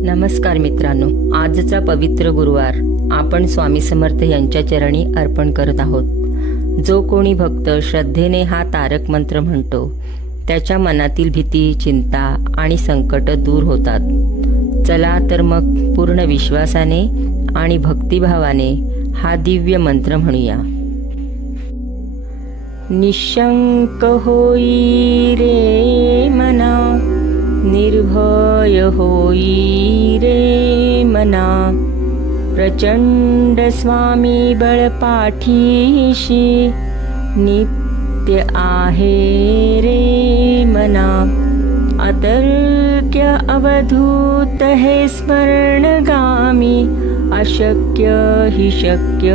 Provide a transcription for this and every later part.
नमस्कार मित्रांनो, आजचा पवित्र गुरुवार आपण स्वामी समर्थ यांच्या चरणी अर्पण करत आहोत। जो कोणी भक्त श्रद्धेने हा तारक मंत्र म्हणतो त्याच्या मनातील भीती, चिंता आणि संकट दूर होतात। चला तर मग पूर्ण विश्वासाने आणि भक्तिभावाने हा दिव्य मंत्र म्हणूया। निशंक होई रे मना, निर्भय होई रे मना, प्रचंड स्वामी बळपाठीशी नित्य आहे रे मना। अतर्क्य अवधूत हे स्मरणगामी, अशक्य हि शक्य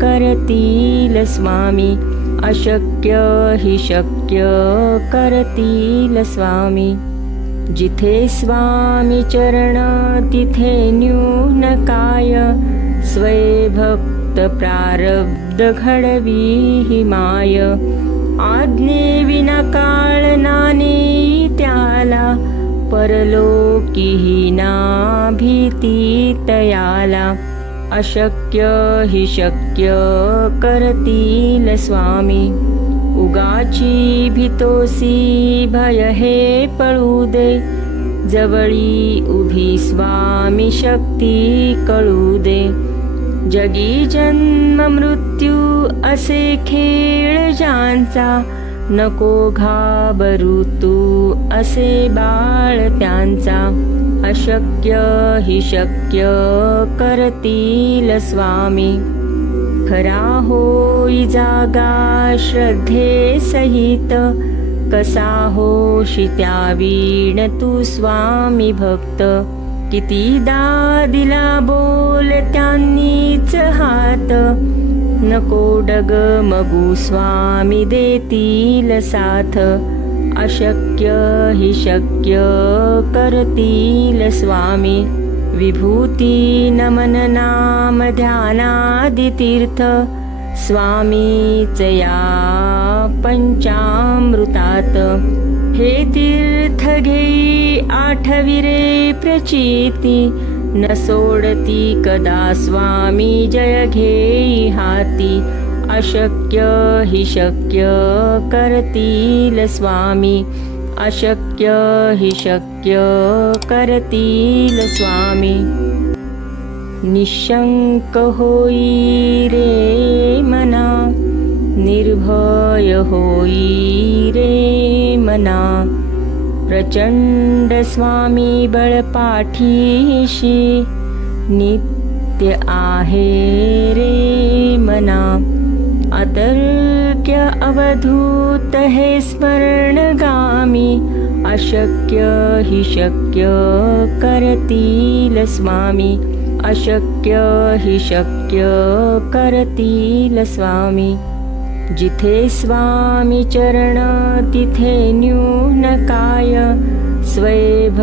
करतील स्वामी, अशक्य हि शक्य करतील स्वामी। जिथे स्वामी चरण तिथे न्यून काय, स्वयं प्रारब्ध घडवी ही माय। आज्ञे विना काळ नाने त्याला, परलोकी ना भीती तयाला। अशक्य हि शक्य करतील स्वामी, उगाची भीतोसी भय हे पळू दे। जवळी उभी स्वामी शक्ती कळू दे। जगी जन्म मृत्यू असे खेळ ज्यांचा, नको घाबरू तू असे बाळ त्यांचा। अशक्य हि शक्य करतील स्वामी, खरा होई जागा श्रद्धे सहित। कसा होशी त्या वीण तू स्वामी भक्त, कितीदा दिला बोल त्यांनीच हात। नको डगमगू स्वामी देतील साथ, अशक्य हि शक्य करतील स्वामी। विभूती नमन नाम ध्यानादि तीर्थ, स्वामीच या पंचामृतात। हे तीर्थ घेई आठविरे प्रचिती, न सोडती कदा स्वामी जय घेई हाती। अशक्य हि शक्य करतील स्वामी, अशक्य हि शक्य करतील स्वामी। निशंक होई रे मना, निर्भय होई रे मना, प्रचंड स्वामी बळपाठीशी नित्य आहे रे मना। अतर्क्य अवधूत हे स्मरणगामी, अशक्य हि शक्य करतील स्वामी, अशक्य हि शक्य करतील स्वामी। जिथे स्वामी चरण तिथे न्यून काय, स्वयं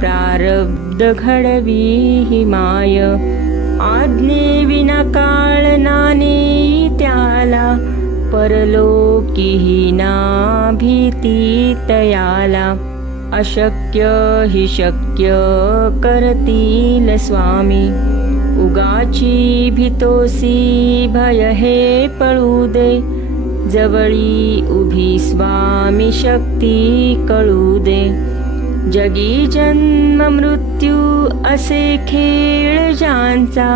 प्रारब्ध घडवी ही माय। आज्ञे विना काळ नाने त्याला, परलोकी ना भीती तयाला। अशक्य हि शक्य करतील स्वामी, उगाची भीतोसी भय हे पळू दे। जवळी उभी स्वामी शक्ती कळू दे। जगी जन्म मृत्यू असे खेळ ज्यांचा,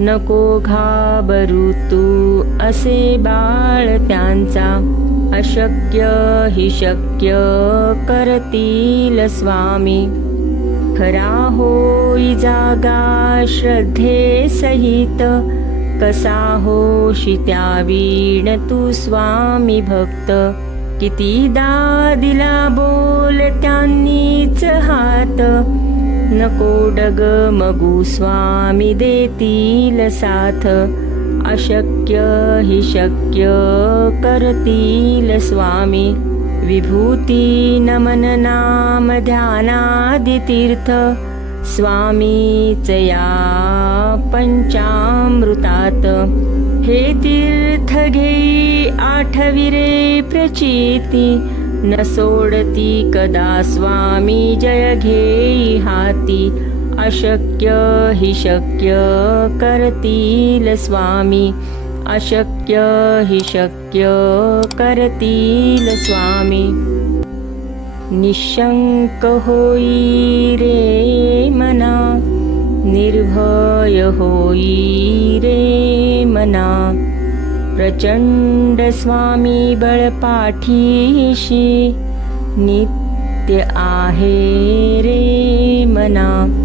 नको घाबरू तू असे बाळ त्यांचा। अशक्य हि शक्य करतील स्वामी, खरा होई जागा श्रद्धे सहित। कसा होशी त्या वीण तू स्वामी भक्त, कितीदा दिला बोल त्यांनीच हात। नको डगमगू स्वामी देतील साथ, अशक्य हि शक्य करतील स्वामी। विभूती नमन नाम ध्यानादि तीर्थ, स्वामीच या पंचामृतात। हे तीर्थ घेई आठविरे प्रचिती, न सोडती कदा स्वामी जय घेई हाती। अशक्य हि शक्य करतील स्वामी, अशक्य हि शक्य करतील स्वामी. निशंक होई रे मना, निर्भय होई रे मना. प्रचंड स्वामी बळ पाठीशी, नित्य आहे रे मना.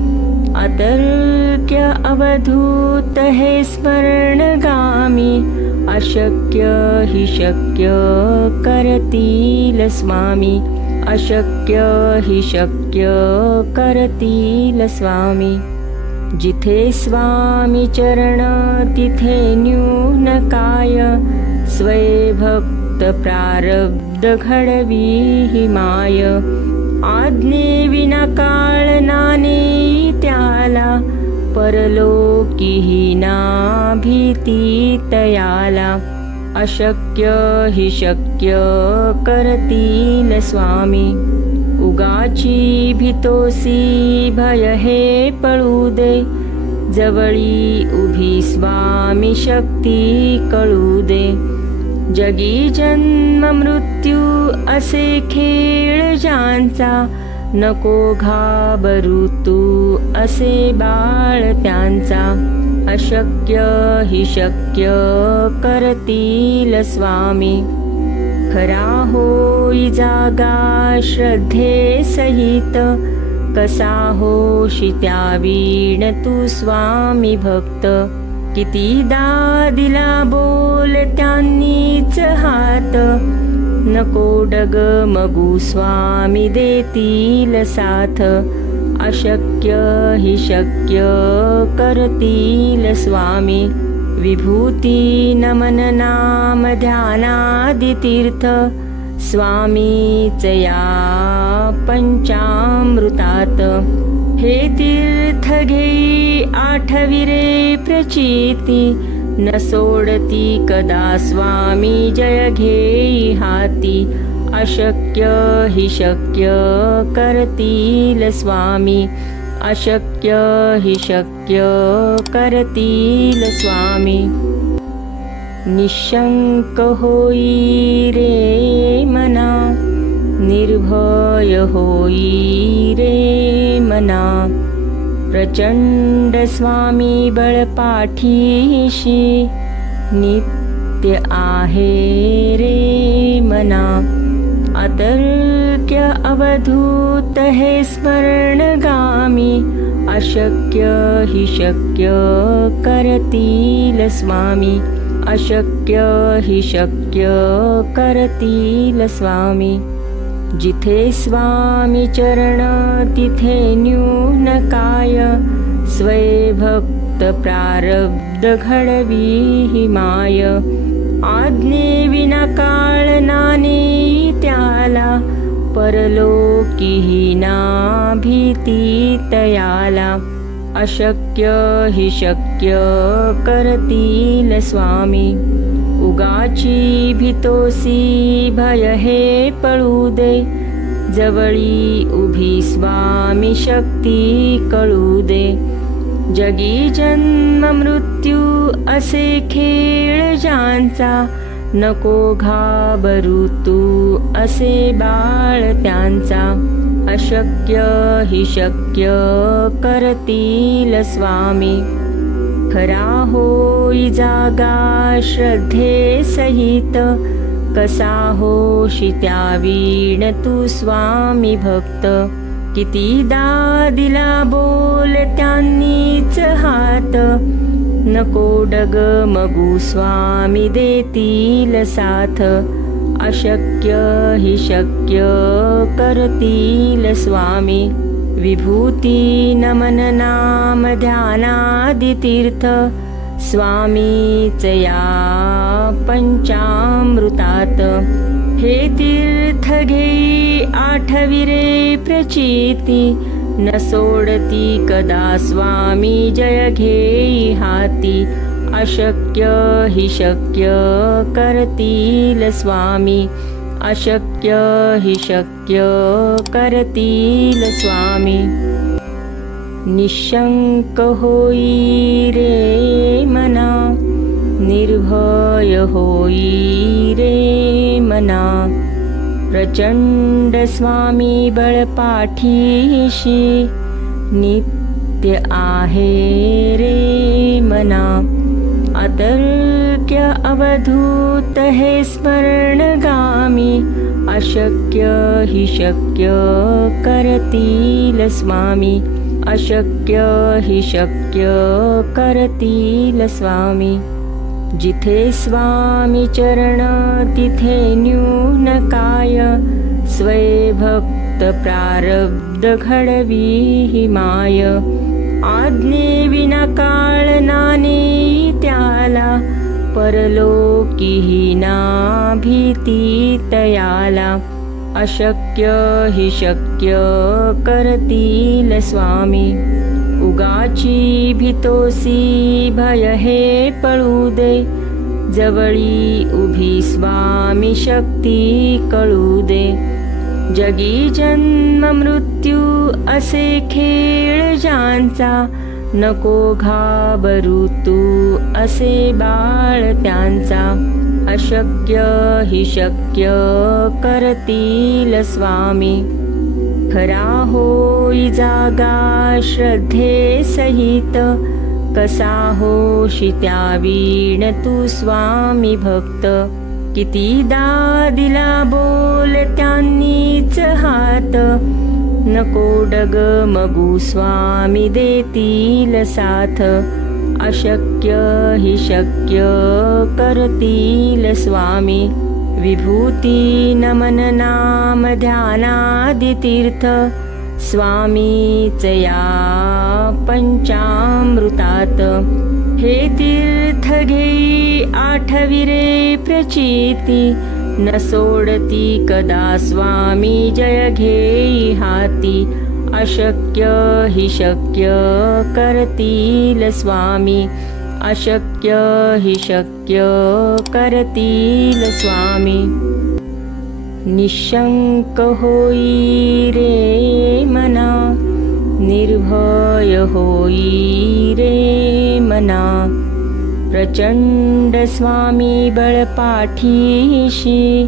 अतर्क्य अवधूत हे स्वर्णगामी, अशक्य हि शक्य करतील स्वामी, अशक्य हि शक्य करतील स्वामी. जिथे स्वामी चरण तिथे न्यून काय, स्वयं प्रारब्ध घडवी ही माय. आज्ञे विना काळ नाने त्याला, परलोकीही ना भीती तयाला. अशक्य हि शक्य करतील स्वामी. उगाची भीतोसी भय हे पळू दे, जवळी उभी स्वामी शक्ती कळू दे. जगी जन्म मृत्यू असे खेळ ज्यांचा, नको घाबरू तू असे बाळ त्यांचा. अशक्य हि शक्य करतील स्वामी. खरा होई जागा श्रद्धे सहित, कसा होशी त्या वीण तू स्वामी भक्त. कितीदा दिला बोल त्यांनीच हात, नको डगमगू स्वामी देतील साथ. अशक्य हि शक्य करतील स्वामी. विभूती नमन नाम ध्यानादि तीर्थ, स्वामीच या पंचामृतात. हे तीर्थ घेई आठविरे प्रचिती, न सोडती कदा स्वामी जय घेई हाती. अशक्य हि शक्य करतील स्वामी, अशक्य हि शक्य करतील स्वामी. निशंक होई रे मना, निर्भय होई रे मना. प्रचंड स्वामी बळ पाठीशी, नित्य आहे रे मना. अतर्क्य अवधूत हे स्वर्णगामी, अशक्य हि शक्य करतील स्वामी, अशक्य हि शक्य करतील स्वामी. जिथे स्वामी चरण तिथे न्यून काय, स्वयं प्रारब्ध घडवी ही माय. आज्ञे विना काळ नाने त्याला, परलोकीही ना भीती तयाला. अशक्य हि शक्य करतील स्वामी. उगाची भीतोसी भय हे पळू दे, जवळी उभी स्वामी शक्ती कळू दे. जगी जन्म मृत्यू असे खेळ ज्यांचा, नको घाबरू तू असे बाळ त्यांचा. अशक्य हि शक्य करतील स्वामी. खरा होई जागा श्रद्धे सहित, कसा होशी त्या वीण तू स्वामी भक्त. कितीदा दिला बोल त्यांनीच हात, नको डगमगू स्वामी देतील साथ. अशक्य हि शक्य करतील स्वामी. विभूती नमन नाम ध्यानादि तीर्थ, स्वामीच या पंचामृतात. हे तीर्थ घेई आठविरे प्रचिती, न सोडती कदा स्वामी जय घेई हाती. अशक्य हि शक्य करतील स्वामी, अशक्य हि शक्य करतील स्वामी. निशंक होई रे मना, निर्भय होई रे मना. प्रचंड स्वामी बळ पाठीशी, नित्य आहे रे मना. अतर्क्य अवधूत हे स्मरणगामी, अशक्य हि शक्य करतील स्वामी. अशक्य हि शक्य करतील स्वामी. जिथे स्वामी चरण तिथे न्यून काय, स्वयं प्रारब्ध घडवी ही माय. आज्ञे विना काळ नाने त्याला, परलोकीही ना भीती तयाला. अशक्य हि शक्य करतील स्वामी. उगाची भीतोसी भय हे पळू दे, जवळी उभी स्वामी शक्ती कळू दे. जगी जन्म मृत्यू असे खेळ ज्यांचा, नको घाबरू तू असे बाळ त्यांचा. अशक्य हि शक्य करतील स्वामी. खरा होई जागा श्रद्धे सहित, कसा होशी त्या वीण तू स्वामी भक्त. कितीदा दिला बोल त्यांनीच हात, नको डगमगू स्वामी देतील साथ. अशक्य हि शक्य करतील स्वामी. विभूती नमन नाम ध्यानादि तीर्थ, स्वामीच या पंचामृतात. हे तीर्थ घेई आठविरे प्रचिती, न सोडती कदा स्वामी जय घेई हाती. अशक्य हि शक्य करतील स्वामी. अशक्य हि शक्य करतील स्वामी. निशंक होई रे मना, निर्भय होई रे मना. प्रचंड स्वामी बळ पाठीशी,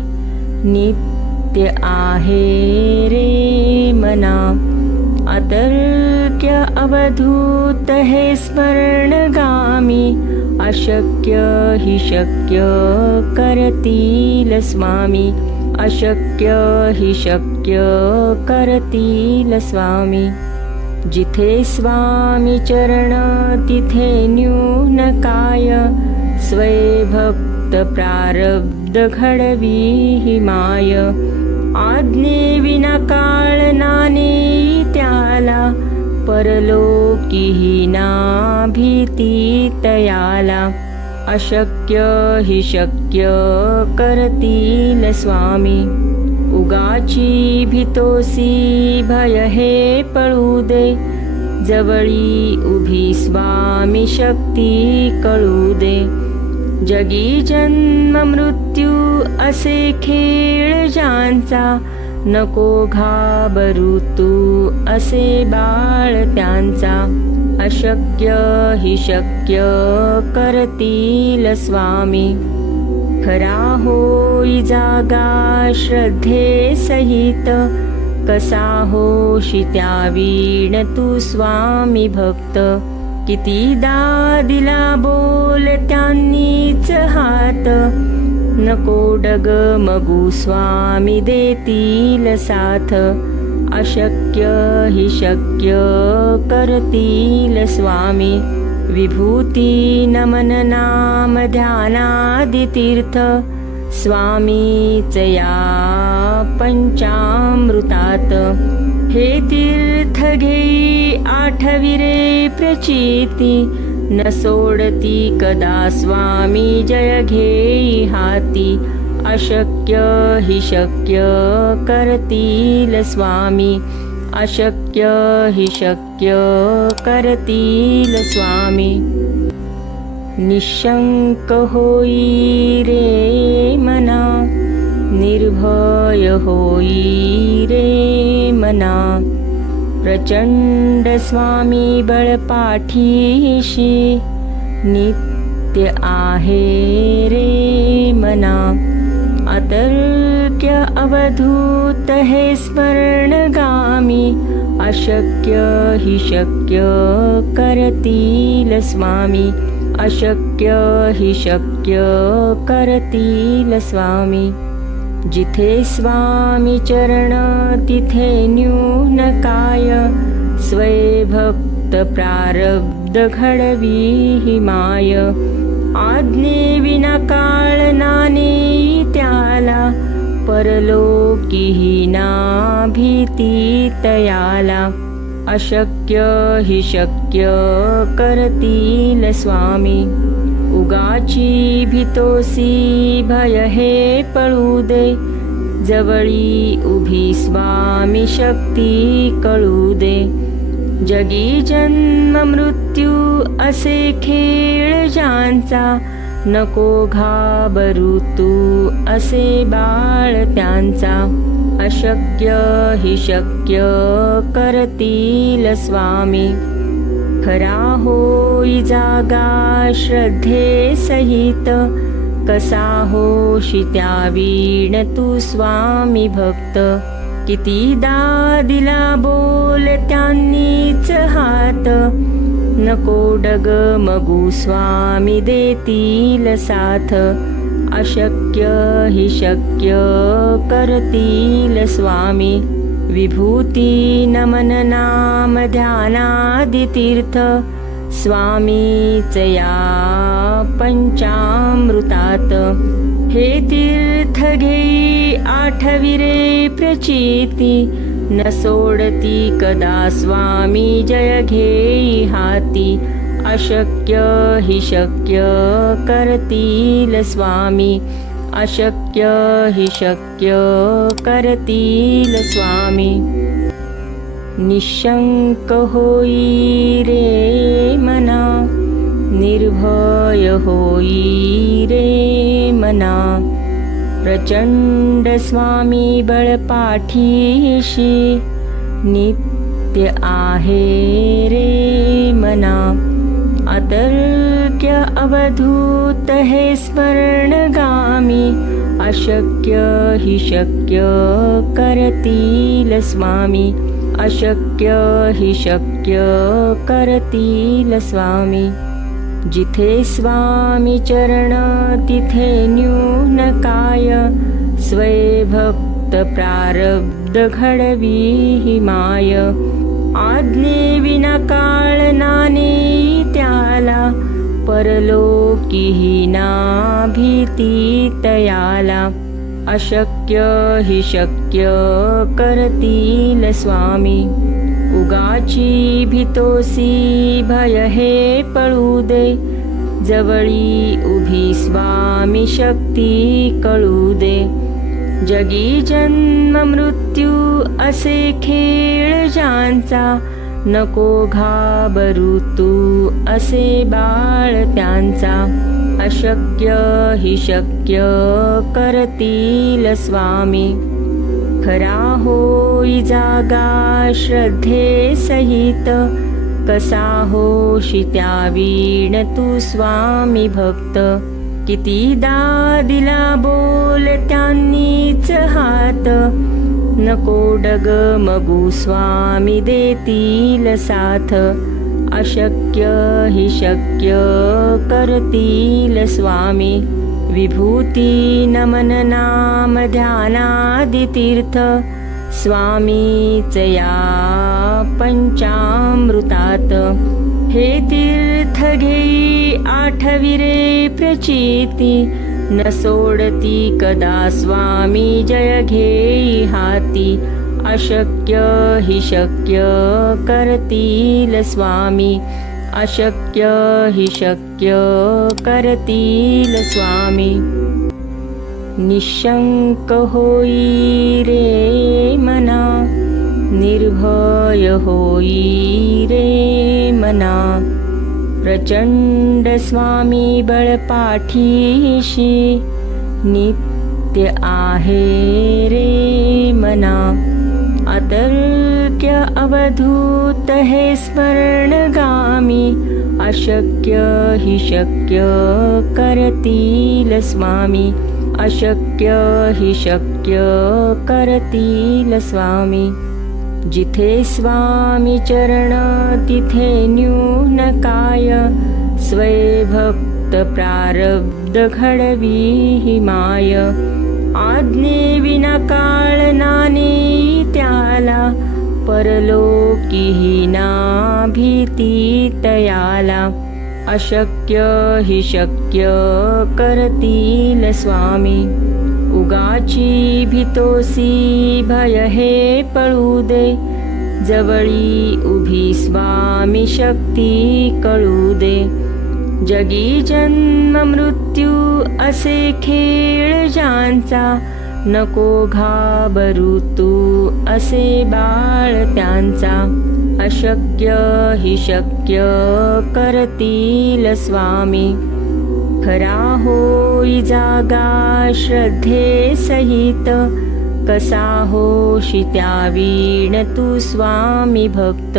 नित्य आहे रे मना. अतर्क्य अवधूत हे स्मरणगामी, अशक्य हि शक्य करतील स्वामी. अशक्य हि शक्य करतील स्वामी. जिथे स्वामी चरण तिथे न्यून काय, स्वयं प्रारब्ध घडवी ही माय. आज्ञे विना काळ नाने त्याला, परलोकीही ना भीती तयाला. अशक्य हि शक्य करतील स्वामी. उगाची भीतोसी भय हे पळू दे, जवळी उभी स्वामी शक्ती कळू दे. जगी जन्म मृत्यू असे खेळ ज्यांचा, नको घाबरू तू असे बाळ त्यांचा. अशक्य हि शक्य करतील स्वामी. खरा होई जागा श्रद्धे सहित, कसा होशी त्या वीण तू स्वामी भक्त. कितीदा दिला बोल त्यांनीच हात, नको डगमगू स्वामी देतील साथ. अशक्य हि शक्य करतील स्वामी. विभूती नमन नाम ध्यानादि तीर्थ, स्वामीच या पंचामृतात. हे तीर्थ घेई आठविरे प्रचिती, न सोडती कदा स्वामी जय घेई हाती. अशक्य हि शक्य करतील स्वामी. अशक्य हि शक्य करतील स्वामी. निशंक होई रे मना, निर्भय होई रे मना. प्रचंड स्वामी बळपाठीशी नित्य आहे रे मना. अतर्क्य अवधूत हे स्वर्णगामी अशक्य हि शक्य करतील स्वामी. अशक्य हि शक्य करतील स्वामी. जिथे स्वामी चरण तिथे न्यून काय. स्वयंभक्त प्रारब्ध घडवी ही माय. आज्ञे विना काळ नाने त्याला. परलोकीही ना भीती तयाला. अशक्य हि शक्य करतील स्वामी. उगाची भीतोसी भय हे पळू दे. जवळी उभी स्वामी शक्ती कळू दे. जगी जन्म मृत्यू असे खेळ ज्यांचा. नको घाबरू तू असे बाळ त्यांचा. अशक्य हि शक्य करतील स्वामी. खरा होई जागा श्रद्धे सहित. कसा होशी त्या वीण तू स्वामी भक्त. कितीदा दिला बोल त्यांनीच हात. नको डगमगू स्वामी देतील साथ. अशक्य हि शक्य करतील स्वामी. विभूती नमन नाम ध्यानादि तीर्थ. स्वामीच या पंचामृतात. हे तीर्थ घेई आठविरे प्रचिती. न सोडती कदा स्वामी जय घेई हाती. अशक्य हि शक्य करतील स्वामी. अशक्य हि शक्य करतील स्वामी. निशंक होई रे मना. निर्भय होई रे मना. प्रचंड स्वामी बळपाठीशी नित्य आहे रे मना. अतर्क्य अवधूत हे स्वर्णगामी अशक्य हि शक्य करतील स्वामी. अशक्य हि शक्य करतील स्वामी. जिथे स्वामी चरण तिथे न्यून काय. स्वयंभक्त प्रारब्ध घडवी ही माय. आज्ञे विना काळ नाने त्याला. परलोकीही ना भीती तयाला. अशक्य हि शक्य करतील स्वामी. उगाची भीतोसी भय हे पळू दे. जवळी उभी स्वामी शक्ती कळू दे. जगी जन्म मृत्यू असे खेळ ज्यांचा. नको घाबरू तू असे बाळ त्यांचा. अशक्य हि शक्य करतील स्वामी. खरा होई जागा श्रद्धे सहित. कसा होशी त्या वीण तू स्वामी भक्त. कितीदा दिला बोल त्यांनीच हात. नको डगमगू स्वामी देतील साथ. अशक्य हि शक्य करतील स्वामी. विभूती नमन नाम ध्यानादि तीर्थ. स्वामीच या पंचामृतात. हे तीर्थ घेई आठविरे प्रचिती. न सोडती कदा स्वामी जय घेई हाती. अशक्य हि शक्य करतील स्वामी. अशक्य हि शक्य करतील स्वामी. निशंक होई रे मना. निर्भय होई रे मना. प्रचंड स्वामी बळपाठीशी नित्य आहे रे मना. अतर्क्य अवधूत हे स्मरणगामी अशक्य हि शक्य करतील स्वामी अशक्य हि शक्य करतील स्वामी जिथे स्वामी चरण तिथे न्यून काय स्वयं प्रारब्ध घडवी हि माय आज्ञे विना काळ नाने त्याला परलोकी ना भीती तयाला अशक्य हि शक्य करतील स्वामी उगाची भीतोसी भय हे पळू दे जवळी उभी स्वामी शक्ती कळू दे जगी जन्म मृत्यू असे खेळ ज्यांचा नको घाबरू तू असे बाळ त्यांचा अशक्य हि शक्य करतील स्वामी खरा होई जागा श्रद्धे सहित कसा होशी त्या वीण तू स्वामी भक्त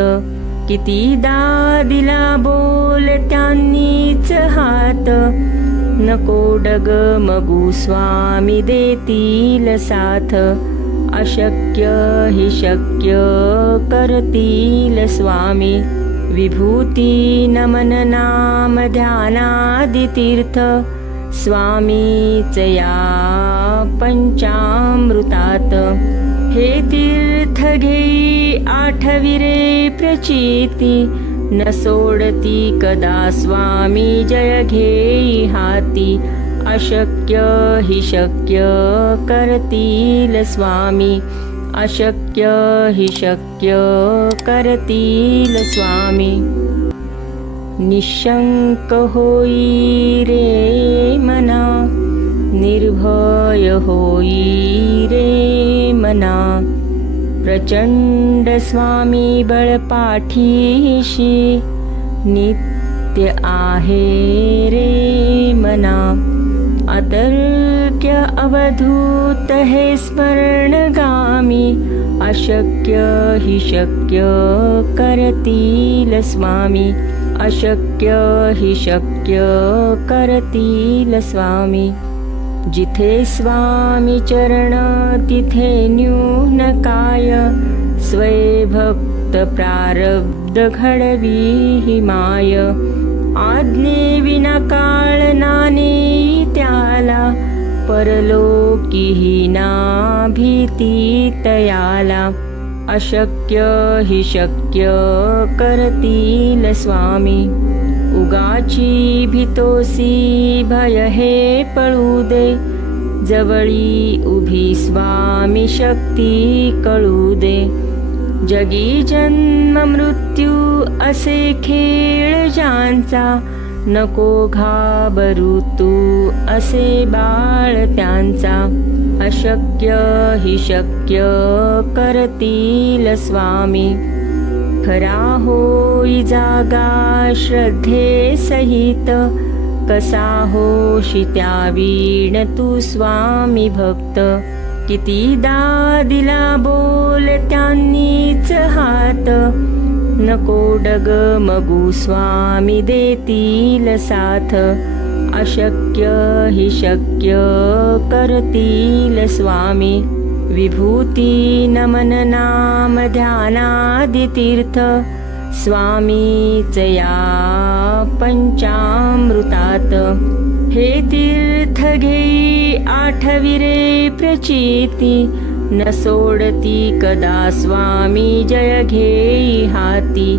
कितीदा दिला बोल त्यांनीच हात नको डगमगू स्वामी देतील साथ अशक्य हि शक्य करतील स्वामी विभूती नमन नाम ध्यानादि तीर्थ स्वामीच या पंचामृतात हे तीर्थ घेई आठविरे प्रचिती न सोडती कदा स्वामी जय घेई हाती अशक्य हि शक्य करतील स्वामी अशक्य हि शक्य करतील स्वामी निशंक होई रे मना निर्भय होई रे मना प्रचंड स्वामी बळपाठीशी नित्य आहे रे मना अतर्क्य अवधूत हे स्मरणगामी अशक्य हि शक्य करतील स्वामी अशक्य हि शक्य करतील स्वामी जिथे स्वामी चरण तिथे न्यून काय स्वयं प्रारब्ध घडवी हि माय आज्ञे विना काळ नाने त्याला परलोकी ना भीती तयाला अशक्य हि शक्य करतील स्वामी उगाची भीतोसी भय हे पळू दे जवळी उभी स्वामी शक्ती कळू दे जगी जन्म मृत्यू असे खेळ ज्यांचा नको घाबरू तू असे बाळ त्यांचा अशक्य हि शक्य करतील स्वामी खरा होई जागा श्रद्धे सहित कसा होशी त्या वीण तू स्वामी भक्त कितीदा दिला बोल त्यांनीच हात नको डगमगू स्वामी देतील साथ अशक्य हि शक्य करतील स्वामी विभूती नमन नाम ध्यानादि तीर्थ स्वामीच या पंचामृतात हे तीर्थ घेई आठविरे प्रचिती न सोडती कदा स्वामी जय घेई हाती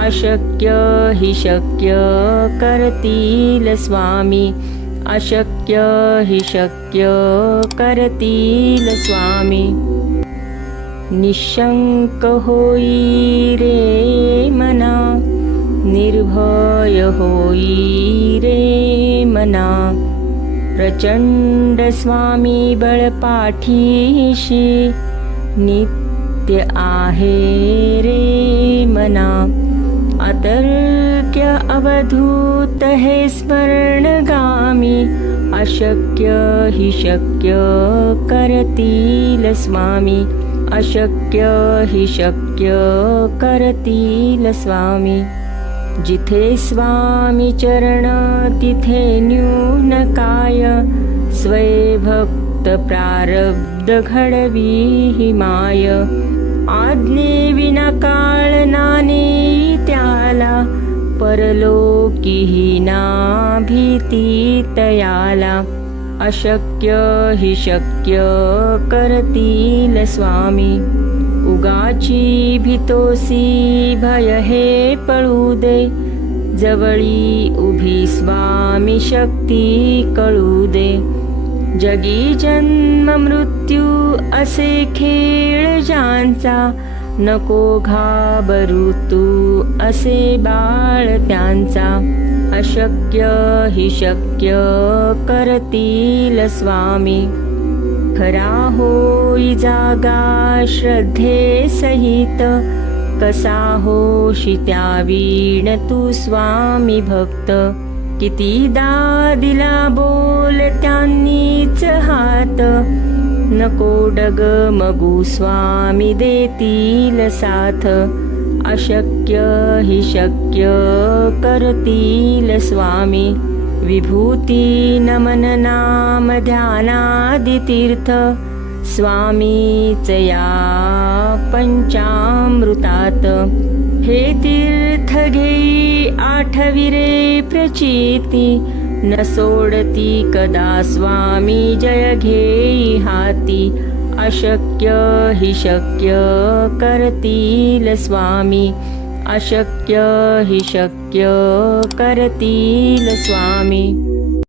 अशक्य हि शक्य करतील स्वामी अशक्य हि शक्य करतील स्वामी निशंक होई रे मना निर्भय होई रे मना प्रचंड स्वामी बळपाठीशी नित्य आहे रे मना अतर्क्य अवधूत हे स्मरणगामी अशक्य हि शक्य करतील स्वामी अशक्य हि शक्य करतील स्वामी. जिथे स्वामी चरण तिथे न्यून काय, स्वय भक्त प्रारब्ध घडवी ही माय. आज्ञे विना काळ नाने त्याला, परलोकीही ना भीती तयाला. अशक्य हि शक्य करतील स्वामी. उगाची भीतोसी भय हे पळू दे, जवळी उभी स्वामी शक्ती कळू दे. जगी जन्म मृत्यू असे खेळ ज्यांचा, नको घाबरू तू असे बाळ त्यांचा. अशक्य हि शक्य करतील स्वामी. खरा होई जागा श्रद्धे सहित, कसा होशी त्या वीण तू स्वामी भक्त. कितीदा दिला बोल त्यांनीच हात, नको डगमगू स्वामी देतील साथ. अशक्य हि शक्य करतील स्वामी. विभूती नमन नाम ध्यानादि तीर्थ, स्वामीच या पंचामृतात. हे तीर्थ घेई आठविरे प्रचिती, न सोडती कदा स्वामी जय घेई हाती. अशक्य हि शक्य करतील स्वामी. अशक्य हि शक्य करतील स्वामी.